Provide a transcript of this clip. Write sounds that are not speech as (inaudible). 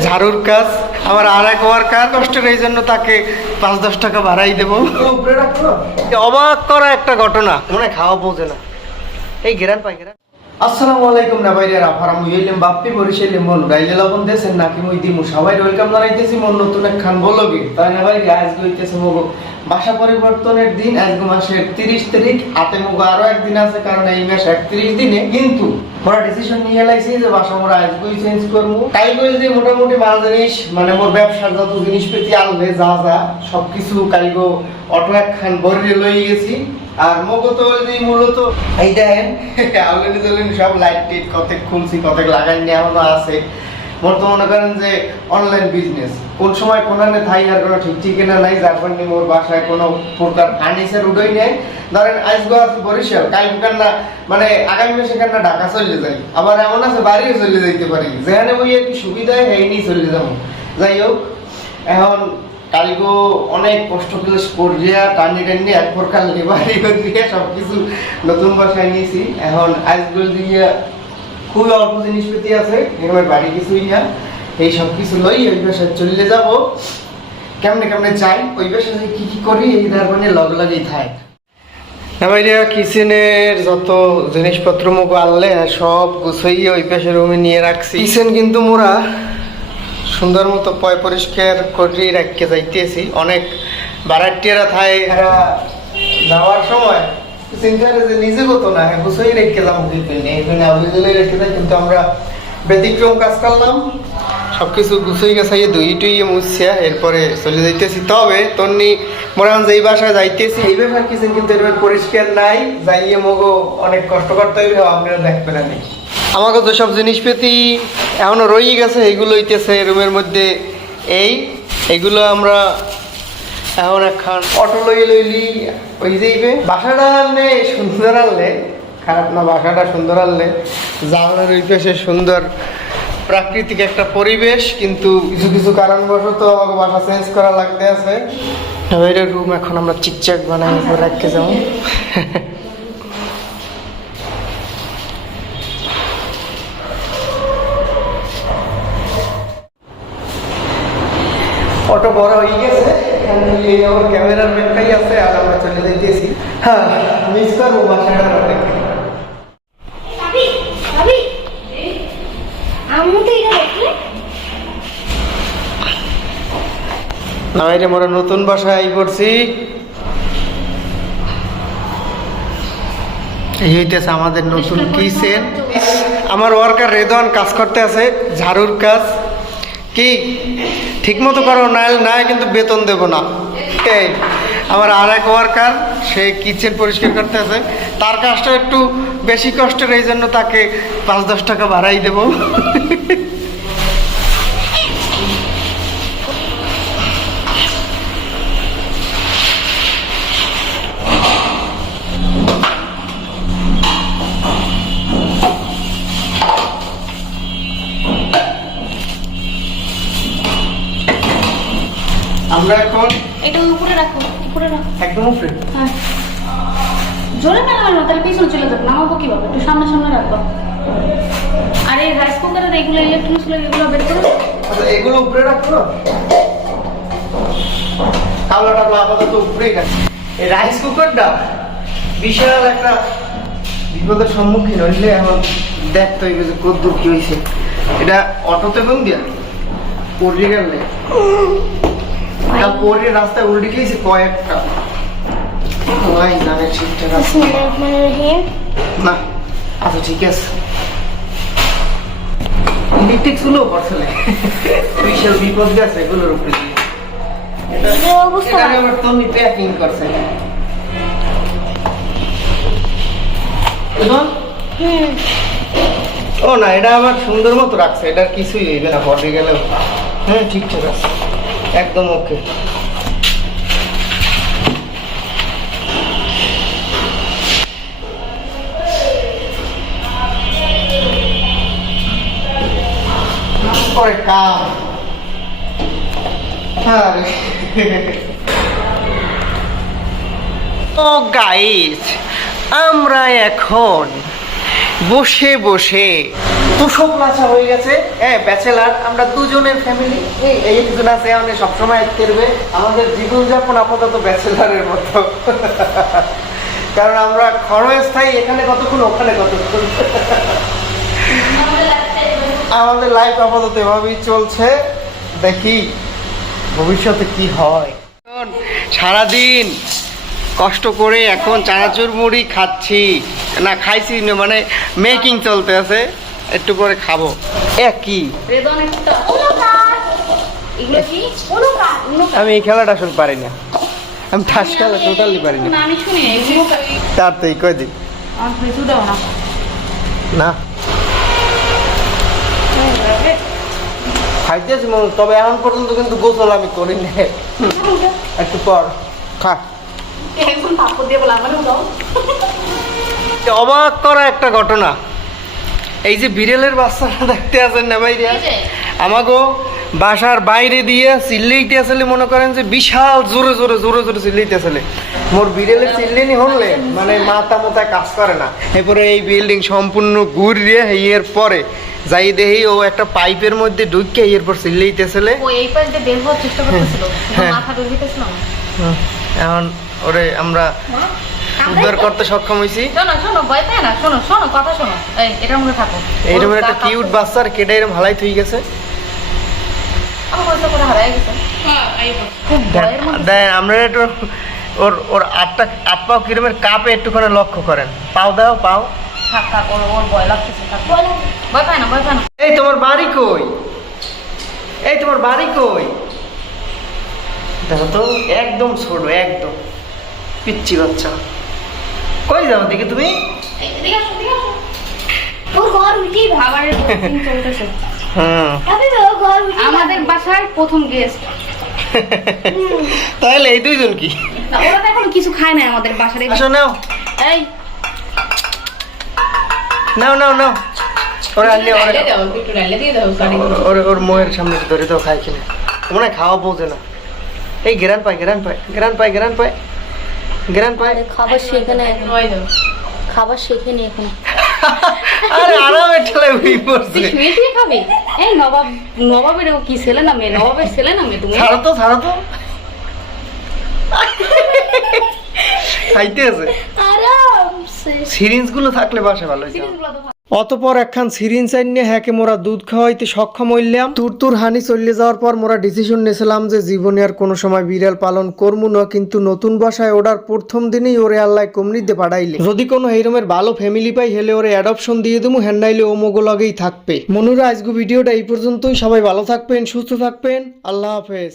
ঝাড়ুর কাজ আমার আর এক ওয়ার্কার কষ্টের এই জন্য তাকে পাঁচ, দশ টাকা ভাড়াই দেবো। অবাক করা একটা ঘটনা, মনে খাওয়া বোঝে না। এই গেরান পাই গেরান আসসালামু আলাইকুম বাপ্পি বরিশালে মন লবণ দেশের, নাকি মুই দিমু? সবাই ওয়েলকাম জানাইতেছি মন নতুন এক খান বলগে তাই না ভাই মগো ভাষা পরিবর্তনের দিন আজ মাসের তিরিশ তারিখ। হাতে মগো আরও একদিন আছে, কারণ এই মাস একত্রিশ দিনে কিন্তু মোরা ডিসিশন নিয়ে লাইছি যে বাসা মোরা আজকেই চেঞ্জ করব তাই কইল যে মোটামুটি মাল জিনিস মানে মোর ব্যবসার যত জিনিসপাতি আনবে যা যা, সবকিছু কালগো অটো একখান ভরে লই গেছি। আর মগো তো মূলত, এই দেখেন (laughs) আউলেনি জলেনি সব লাইট টিট কতক খুলছি, কতক লাগাই নেওয়ানো আছে। মোর তো মনে করেন যে অনলাইন বিজনেস কোন সময় কোনানে থাই আর কোনো ঠিক ঠিকানা নাই, যার কারণে মোর বাসায় কোনো প্রকার ফার্নিচার উঠোই নেই। ধরেন আজগো আছে বরিশাল কালকার না মানে আগামী মাসে কেন ঢাকা চলে যাই। আবার এমন আছে বাড়িও চলে যাইতে পারি। যেখানে ওই আর কি সুবিধা হয় এই নিয়ে চলে যাব। যাই হোক, এখন কালগো অনেক কষ্ট করে পর্যা টানি টানি এক প্রকার লেবারি দিয়ে সব কিছু নতুন বাসায় নিয়েছি। এখন আজগুলো দিয়ে খুবই অল্প জিনিসপাতি আছে এখানে বাড়ি কিছুই না। এই সব কিছু লই ওই বাসায় চলে যাব। কেমনে কেমনে চাই ওই বাসায় যে কি কি করি, এই ধারণে লগ লগেই থাক ভাইরা কিচেনের যত জিনিসপত্র মুখ আনলে সব গুছাইয়ে ওই পাশে রুমে নিয়ে রাখছি। কিচেন কিন্তু মোরা সুন্দর মতো পয় পরিষ্কার করে রাখতে যাইতেছি। অনেক বারাটিয়ারা থাই যাওয়ার সময় চিন্তা করে যে নিজে কত না গুছাই রেখে যাব কিন্তু এই জন্য আবেদনে রেখে যাই কিন্তু আমরা ব্যতিক্রম কাজ করলাম। সবকিছু গুছাই গেছাইয়ে দুই টুইয়ে মুছছে এরপরে চলে যাইতেছি। তবে তন্নি মোরান যেই বাসায় যাইতেছি এই ব্যাপার কিচেন কিন্তু এরপর পরিষ্কার নাই। যাইয়ে মগো অনেক কষ্ট করতে হইবে আপনারা দেখবেন না আমাকে তো সব জিনিসপাতি এখনও রয়ে গেছে এগুলো হইতেছে রুমের মধ্যে এই। এগুলো আমরা এখন একখান অটো লই লইলি ওই যাইবে বাসাটা আনলে সুন্দর আনলে খারাপ না বাসাটা সুন্দর আনলে জানলার ওই পাশে সুন্দর প্রাকৃতিক একটা পরিবেশ কিন্তু কিছু কিছু কারণবশত আমাকে বাসা চেঞ্জ করা লাগতে আছে। এবারে রুম এখন আমরা চিকচাক বানাই রাখতে যাব। অটো বড় হয়ে গেছে। এখানে এই আমার ক্যামেরার ব্যাগটাই আছে আর আমরা চলে যাইতেছি হ্যাঁ মিস করব মোরা নতুন বাসায় আই করছি এই হইতেছে আমাদের নতুন কিচেন। আমার ওয়ার্কার রেদওয়ান কাজ করতে আছে ঝাড়ুর কাজ। কি? ঠিকমতো করো না নাই কিন্তু বেতন দেব না। আমার আর এক ওয়ার্কার সে কিচেন পরিষ্কার করতে আছে তার কাজটা একটু বেশি কষ্টের, এই জন্য তাকে পাঁচ দশ টাকা বাড়াই দেবো। আমরা এখন এটা উপরে রাখো উপরে রাখো। একদম উপরে। হ্যাঁ। জোরে না নামানো তাহলে পিছনে চলে যাবে নামাবো কীভাবে? একটু সামনে সামনে রাখব আর এই রাইস কুকারের এগুলো ইলেকট্রনিক্স এগুলো বের করে আচ্ছা এগুলো উপরে রাখো। কাবলা টাবলা আপাতত উপরেই রাখি এই রাইস কুকারটা বিশাল একটা বিপদের সম্মুখীন হইলে এখন দেখতে হইবে যে কদ্দূর কি হয়েছে এটা অটোতে কোন দিয়া পড়ে গেলে রাস্তায় উল্টে গিয়েছে কয়েকটা। নাই জানে ঠিকঠাক আছে না। আচ্ছা ঠিক আছে। ইলেকট্রিক চুলো পড়ছিলে বিশাল বিপদ গেছে এগুলোর উপরে এটা- এই আবার তুমি প্যাকিং করছে। ও না এটা আবার সুন্দর মতো রাখছে। এটার কিছুই হইবে না পরে গেলেও। হ্যাঁ ঠিকঠাক আছে। একদম ওকে ও গাইস আমরা এখন বসে বসে তুষক নাচা হয়ে গেছে। হ্যাঁ ব্যাচেলার আমরা দুজনের ফ্যামিলি এই একজন আছে, আমাদের সবসময় করবে আমাদের জীবনযাপন আপাতত ব্যাচেলারের মতো। (laughs) কারণ আমরা ক্ষণস্থায়ী, এখানে কতক্ষণ, ওখানে কতক্ষণ? (laughs) আমাদের লাইফ আপাতত এভাবেই চলছে। দেখি, ভবিষ্যতে কি হয়। সারাদিন কষ্ট করে এখন চানাচুর মুড়ি খাচ্ছি। না, খাইছি মানে মেকিং চলতে আছে। একটু করে খাব। এ কি? আমি এই খেলাটা আসলে পারি না। আমি ঠাস খেলা টোটালি পারি না। না আমি শুনি তার তো এই কয় দিন আমার কিছু দাও না। না। খাইতেছি মনে তবে এখন পর্যন্ত কিন্তু গোসল আমি করি না একটু পর। খা। দাও অবাক করা একটা ঘটনা। এই যে বিড়ালের বাচ্চাটা দেখতে আছেন না ভাই আমাগো বাসার বাইরে দিয়ে চিল্লাইতে আসলে মনে করেন যে বিশাল জোরে জোরে জোরে জোরে চিল্লাইতে আসলে। মোর বিড়ালের চিল্লিনি হলে মানে মাথা মাথায় কাজ করে না। এরপরে এই বিল্ডিং সম্পূর্ণ ঘুরিয়ে এর পরে যাই দেখি ও একটা পাইপের মধ্যে ঢুকে এরপর চিল্লাইতে আসলে। হ্যাঁ। না এখন ওরে আমরা উদ্ধার করতে সক্ষম হয়েছি শোনো শোনো ভয় পায় না শোনো শোনো কথা শোনো। এই এটার মধ্যে থাকো। এইরকম একটা কিউট বাচ্চার কেটে এরকম হালাই থুই গেছে। আমার পয়সা করে হারাই গেছে। খুব ভয়ের মধ্যে আমরা একটু ওর ওর আটটা আট পাও কিরমের কাপে একটুখানি লক্ষ্য করেন। পাও দাও পাও। থাক থাক ওর ওর ভয় লাগতেছে থাক। ভয় পায় না ভয় পায় না। এই তোমার বাড়ি কই? এই তোমার বাড়ি কই? দেখো তো একদম ছোট একদম। পিচ্ছি বাচ্চা। কই যাও দেখি তুমি? (laughs) হুম আমাদের বাসার প্রথম গেস্ট (laughs) তাহলে এই দুইজন কি? ওরা তো এখন কিছু খায় না আমাদের বাসার। আসো নাও। এই। নাও নাও নাও। ওরা আনলে ওরা ওর- মোয়ের সামনে ধরে তো খাই কিনা। মনে হয় খাওয়া বোঝে না। এই গেরান পায় গেরান পায় গেরান পায় গেরান পায়। গেরান পায়। খাবার শেখে না খাবার শেখে নি এখন। আরে আরামে ঠেলে উঠে পড়ছে। তুই শুয়ে শুয়ে এই নবাব নবাবের ও কি ছেলে না মেয়ে? নবাবের ছেলে না মেয়ে তুমি? ছাড়ো তো ছাড়ো তো। খাইতে আছে। আরাম সিরিঞ্জগুলো থাকলে বাসা তো ভালো। অতপর একখান সিরিঞ্জ আইনে হ্যাকে মোরা দুধ খাওয়াইতে সক্ষম হইলাম। তুর তুর হানি চলে যাওয়ার পর মোরা ডিসিশন নিয়েছিলাম যে জীবনে আর কোনো সময় বিড়াল পালন করব না, কিন্তু নতুন বাসায় ওটার প্রথম দিনেই ওরে আল্লাহ কমনিতে পাঠাইলে। যদি কোনো এইরমের ভালো ফ্যামিলি পাই, হেলে ওরে অ্যাডপশন দিয়ে দেবো হ্যান্ডাইলে ও মোগো লগেই থাকবে। মনুরা আজকে ভিডিওটা এই পর্যন্তই। সবাই ভালো থাকবেন, সুস্থ থাকবেন। আল্লাহ হাফেজ।